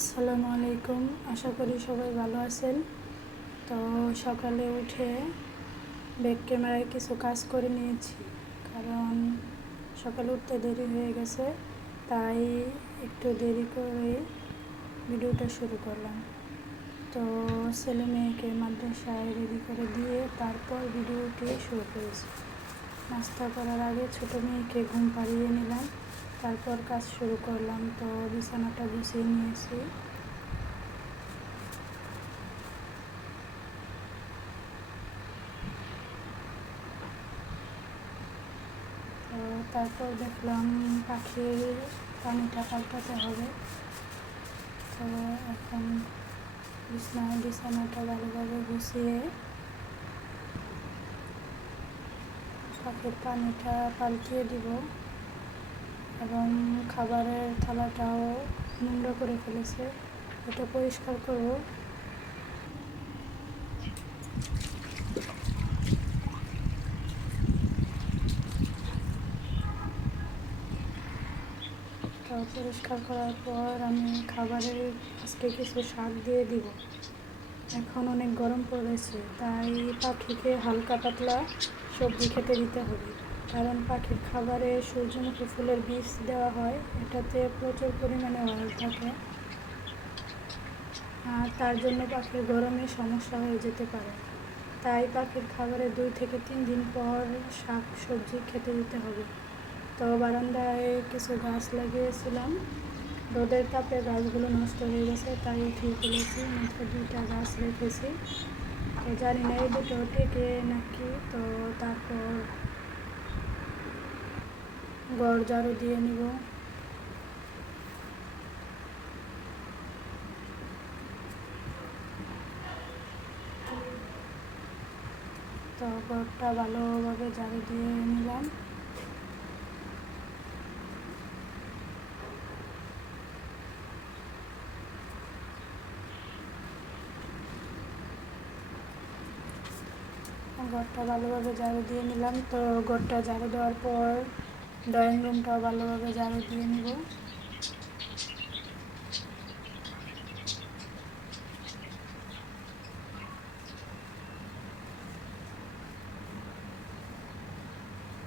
আসসালামু আলাইকুম। আশা করি সবাই ভালো আছেন। তো সকালে উঠে ব্যাক ক্যামেরায় কিছু কাজ করে নিয়েছি, কারণ সকালে উঠতে দেরি হয়ে গেছে, তাই একটু দেরি করে ভিডিওটা শুরু করলাম। তো ছেলে মেয়েকে মাদ্রাসায় রেডি করে দিয়ে তারপর ভিডিওটি শুরু করেছি। নাস্তা করার আগে ছোটো মেয়েকে ঘুম পাড়িয়ে নিলাম, তারপর কাজ শুরু করলাম। তো বিছানাটা গুছিয়ে নিয়েছি। তো তারপর দেখলাম পাখির পানিটা পাল্টাতে হবে। তো এখন বিছানাটা ভালোভাবে গুছিয়ে পাখির পানিটা পাল্টিয়ে দিব এবং খাবারের থালাটাও নোংরা করে ফেলেছে, এটা পরিষ্কার করব। তো পরিষ্কার করার পর আমি খাবারে আজকে কিছু শাক দিয়ে দিব। এখন অনেক গরম পড়েছে, তাই পাখিকে হালকা পাতলা সবজি খেতে দিতে হবে, কারণ পাখির খাবারে সূর্যমুখী ফুলের বীজ দেওয়া হয়, এটাতে প্রচুর পরিমাণে অয়েল থাকে, আর তার জন্য পাখির গরমে সমস্যা হয়ে যেতে পারে। তাই পাখির খাবারে 2 থেকে 3 দিন পর শাক সবজি খেতে দিতে হবে। তো বারান্দায় কিছু গাছ লাগিয়েছিলাম, রোদের তাপে গাছগুলো নষ্ট হয়ে গেছে, তাই উঠিয়ে ফেলেছি। মাত্র 2টা গাছ রেখেছি, তো জানি না এই দুটো টেকে নাকি। তো তারপর ঘর ঝাড়ু দিয়ে নিব। তো ঘরটা ভালোভাবে ঝাড়ু দিয়ে নিলাম। ঘরটা ভালোভাবে ঝাড়ু দিয়ে নিলাম। তো ঘরটা ঝাড়ু দেওয়ার পর ড্রয়িং রুমটাও ভালোভাবে ঝাড়ু দিয়ে নিব।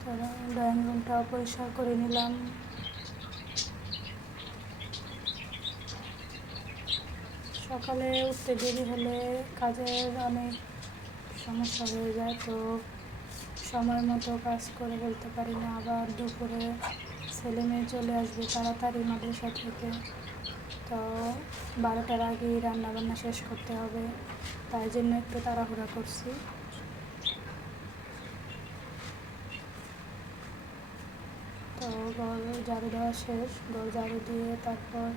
তো ড্রয়িং রুমটাও পরিষ্কার করে নিলাম। সকালে উঠতে দেরি হলে কাজের অনেক সমস্যা হয়ে যায়, তো সময় মতো কাজ করে ফেলতে পারি না। আবার দুপুরে ছেলে মেয়ে চলে আসবে তাড়াতাড়ি মাদ্রাসা থেকে, তো 12টার আগেই রান্নাবান্না শেষ করতে হবে, তাই জন্য একটু তাড়াহুড়া করছি। তো ঘর ঝাড়ু দেওয়া শেষ, ঘর ঝাড়ু দিয়ে তারপর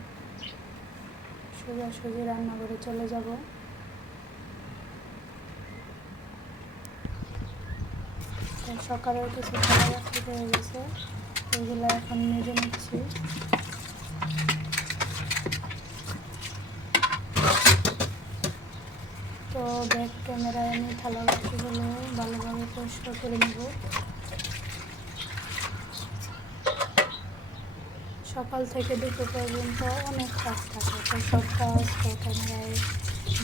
সোজাসুজি রান্নাঘরে চলে যাব। তো সকালের কিছু খাবার বাকি হয়ে গেছে, ওইগুলো এখন মেজে নিচ্ছি। তো ব্যাক ক্যামেরায় আমি থালা বাটিগুলো ভালোভাবে পরিষ্কার করে নেব। সকাল থেকে দুপুর পর্যন্ত অনেক কাজ থাকে, তো সব কাজ তো ক্যামেরায়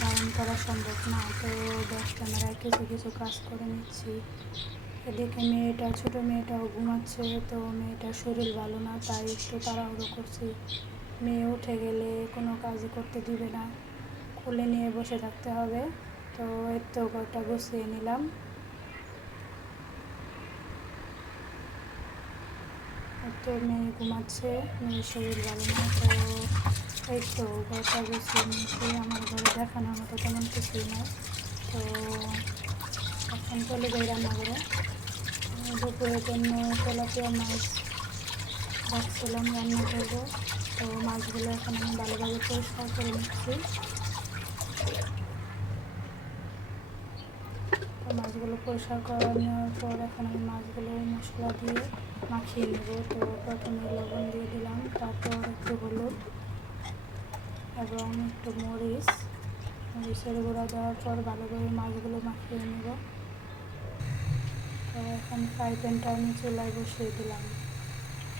ধারণ করা সম্ভব না, তো ব্যাক ক্যামেরায় কিছু কিছু কাজ করে নিচ্ছি। এদিকে ছোটো মেয়েটাও ঘুমাচ্ছে, তো মেয়েটার শরীর ভালো না, তাই একটু তাড়াহুড়ো করছি। মেয়ে উঠে গেলে কোনো কাজই করতে দিবে না, কোলে নিয়ে বসে থাকতে হবে। তো এর তো ঘরটা গুছিয়ে নিলাম। তো মেয়ে ঘুমাচ্ছে, মেয়ের শরীর ভালো না, তো এই তো ঘরটা গুছিয়ে নিয়েছি। আমার ঘরে দেখানোর মতো তেমন কিছুই নয়। তো এখন চলে যাই রান্নাঘরে। দুপুরের জন্য তেলাপিয়া মাছ রাখছিলাম, রান্না করবো। তো মাছগুলো এখন আমি ভালোভাবে পরিষ্কার করে নিচ্ছি। তো মাছগুলো পরিষ্কার করে নেওয়ার পর এখন আমি মাছগুলো মশলা দিয়ে মাখিয়ে নেব। তো প্রথমে লবণ দিয়ে দিলাম, তারপর একটু হলুদ এবং একটু মরিচের গুঁড়া দেওয়ার পর ভালোভাবে মাছগুলো মাখিয়ে নেব। তো এখন ফ্রাই প্যানটা আমি চুলায় বসিয়ে দিলাম।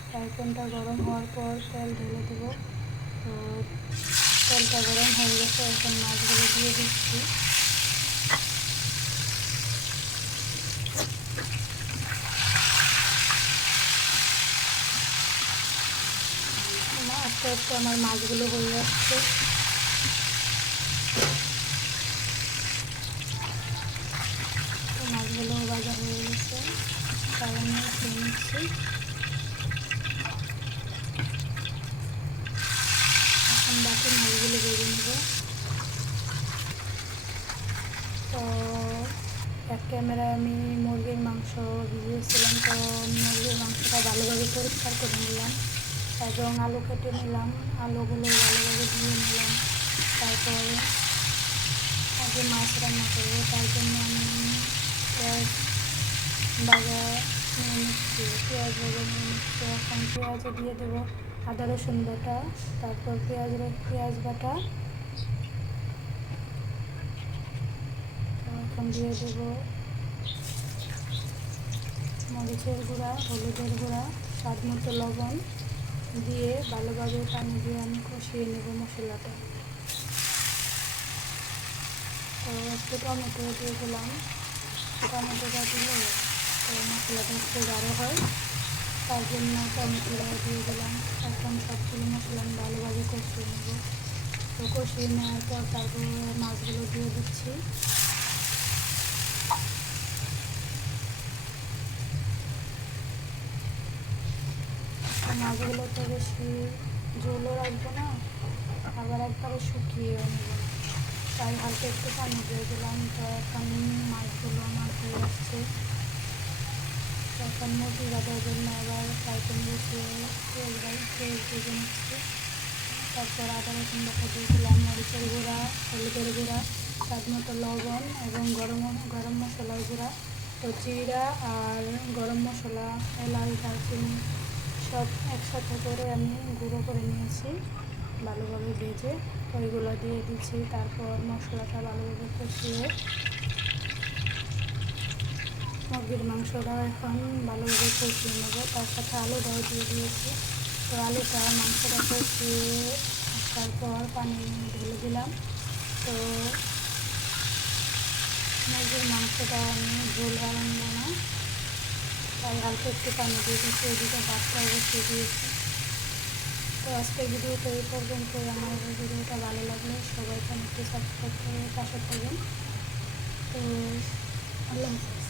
ফ্রাই প্যানটা গরম হওয়ার পর তেল ঢেলে দেবো। তো তেলটা গরম হয়ে গেছে, এখন মাছগুলো দিয়ে দিচ্ছি। আস্তে আস্তে আমার মাছগুলো হয়ে আসছে। তো মাছগুলো ভাজা হয়ে গেছে, তাই আমি খেয়ে নিচ্ছি। এখন বাকি মাছগুলো ভেজে নেব। তো এক ক্যামেরায় আমি মুরগির মাংস ভিজিয়েছিলাম, তো মুরগির মাংসটা ভালোভাবে পরিষ্কার করে নিলাম এবং আলু কেটে নিলাম, আলুগুলো ভালোভাবে ধুয়ে নিলাম। তারপরে আগে মাছ রান্না করবো, তার জন্য আমি পেঁয়াজ ভাজা নিয়ে নিচ্ছি, পেঁয়াজ ভাজা নিয়ে নিচ্ছি। এখন পেঁয়াজে দিয়ে দেবো আদা রসুন বাটা, তারপর পেঁয়াজ বাটা, এখন দিয়ে দেবো মরিচের গুঁড়া, হলুদের গুঁড়া, স্বাদ মতো লবণ দিয়ে ভালোভাবে পানি দিয়ে আমি কষিয়ে নেব মশলাটা। তো একটু টমেটো দিয়ে দিলাম, টমেটোটা দিলে তো মশলাটা একটু গাঢ় হয়, তার জন্য টমেটোটা দিয়ে দিলাম। এখন সবগুলো মশলা আমি ভালোভাবে কষিয়ে নেব। তো কষিয়ে নেওয়ার পর তারপর মাছগুলো দিয়ে দিচ্ছি। মাছগুলো তো বেশি ঝোলও রাখবো না, আবার একবারে শুকিয়েও নেব না, তাই হালকা একটু পানি দিয়ে দিলাম। তো এখন মাছগুলো আমার হয়ে আসছে। এখন মুরগি ভাজার জন্য আবার ফ্রাই প্যান বসিয়ে তেল ভেজে নিচ্ছি। তারপর আদা রসুন বাটা দিয়ে দিলাম, মরিচের গুঁড়া, হলুদের গুঁড়া, স্বাদ মতো লবণ এবং গরম মশলার গুঁড়া। তো জিরা আর গরম মশলা, এলাচ, দারচিনি সব একসাথে করে আমি গুঁড়ো করে নিয়েছি ভালোভাবে ভেজে, তো ওইগুলো দিয়ে দিচ্ছি। তারপর মশলাটা ভালোভাবে কষিয়ে মুরগির মাংসটাও এখন ভালোভাবে কষিয়ে নেব, তার সাথে আলুটাও দিয়ে দিয়েছি। তো আলুটা মাংসটা কষিয়ে তারপর পানি ঢেলে দিলাম। তো মুরগির মাংসটা আমি ঝোল বানাবো না, তাই হালকা একটু পানি দিয়ে দিচ্ছি, এদিকে ভাতটাও বসিয়ে দিয়েছি। তো আজকের ভিডিওটা এই পর্যন্তই। আমার ভিডিওটা ভালো লাগলে সবাই চ্যানেলটি সাবস্ক্রাইব করে পাশে থাকবেন। তো আল্লাহ হাফেজ।